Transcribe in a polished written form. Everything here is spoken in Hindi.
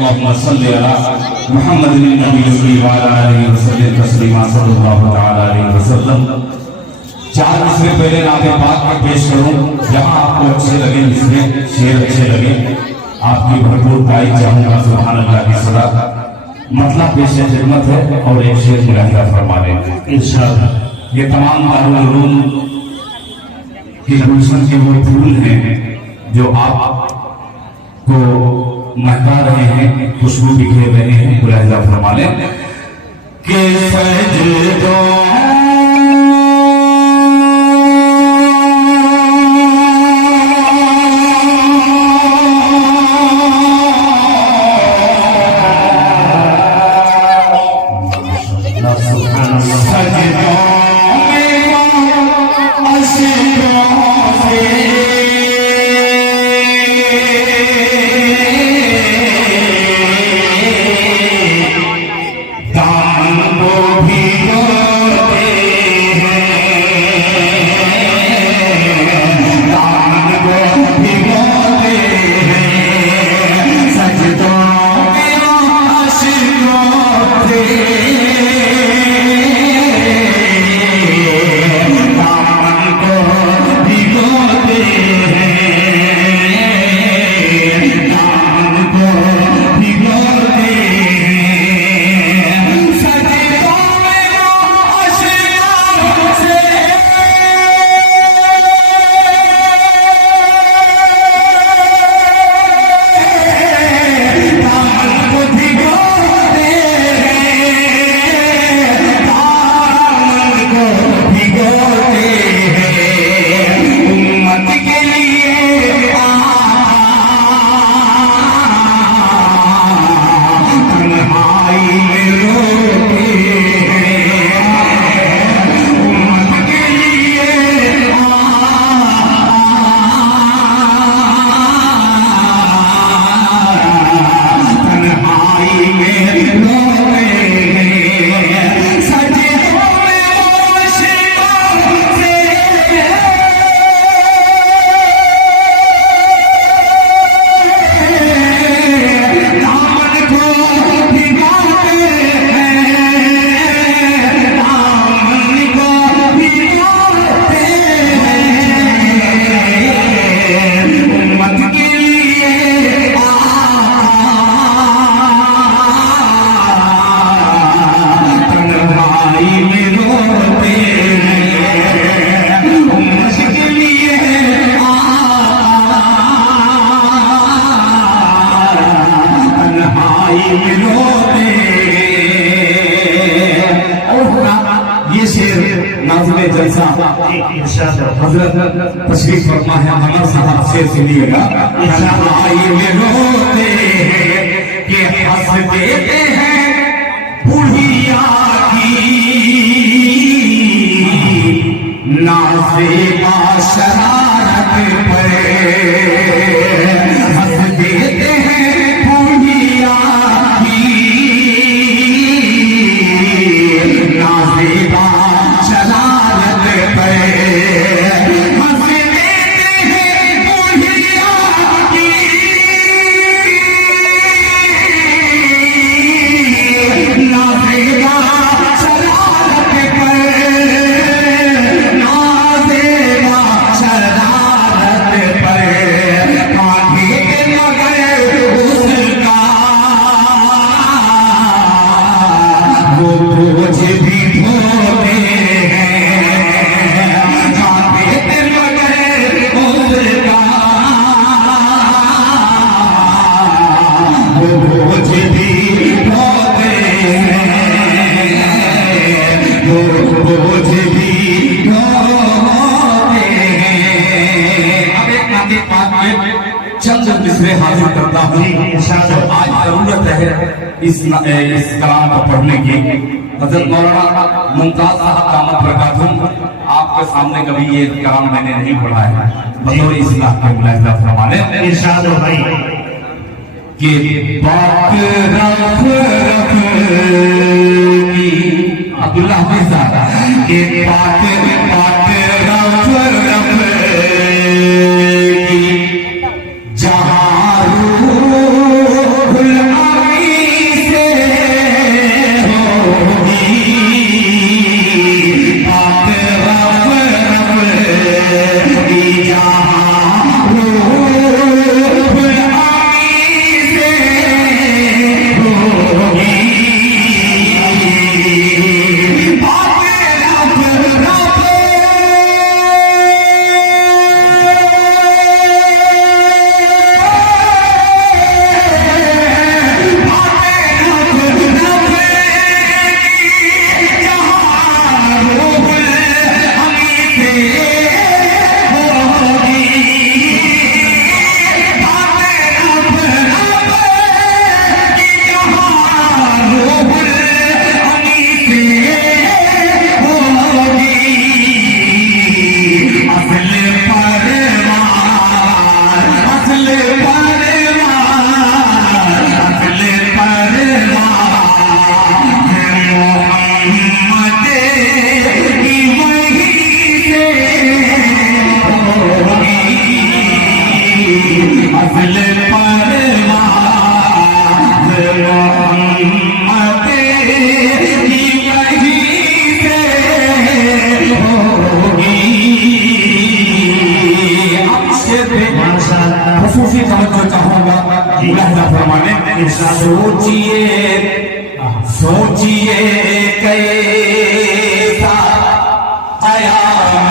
अल्लाहुम्मा सल्ली अला मुहम्मदिन नबी व अला आलिहि वसल्लम तस्लीमा सल्लल्लाहु तआला अलैहि वसल्लम। चार मिसरे पहले नाते पाक में पेश करूं, जहां आपको अच्छे लगे मिसरे, शेर अच्छे लगे, आपकी भरपूर तारीफ चाहूंगा। सुभान अल्लाह की सदा मतलब पेश खिदमत है और एक शेर मुलाहिजा फरमा लेंगे इंशाअल्लाह। ये तमाम दारुल उलूम के गुलशन के वो फूल हैं जो आपको महका रहे हैं, खुशबू बिखेर रहे हैं। मुलाहिजा फरमा लें कि सजदों हजरत तशरीफ फरमा है, अमर साहब से सुनिएगा। कि हंस देते हैं बुढ़िया की नाज़े शरारत पर, हंस देते हैं बुढ़िया की नाज़े शरारत पर, चंद मिसरे हाजिर करता हूँ। आज जरूरत है इस कलाम को पढ़ने की। हज़रत मौलाना मुमताज साहब दामत बरकातुहुम आपके सामने कभी ये कलाम मैंने नहीं पढ़ा है, बतौर इस्लाह के मुलाहिजा फरमा लें। इरशाद हो भाई कि बात रफ की अब्दुल्लाह मिर्ज़ा के बात रफ की जहां रूहुल अज़ल परवाज़ मोहम्मद की वहीं से होगी। खुसूसी तवज्जो चाहूंगा मुलाहिज़ा फरमाने। सोचिए सोचिए कैसा क़यामत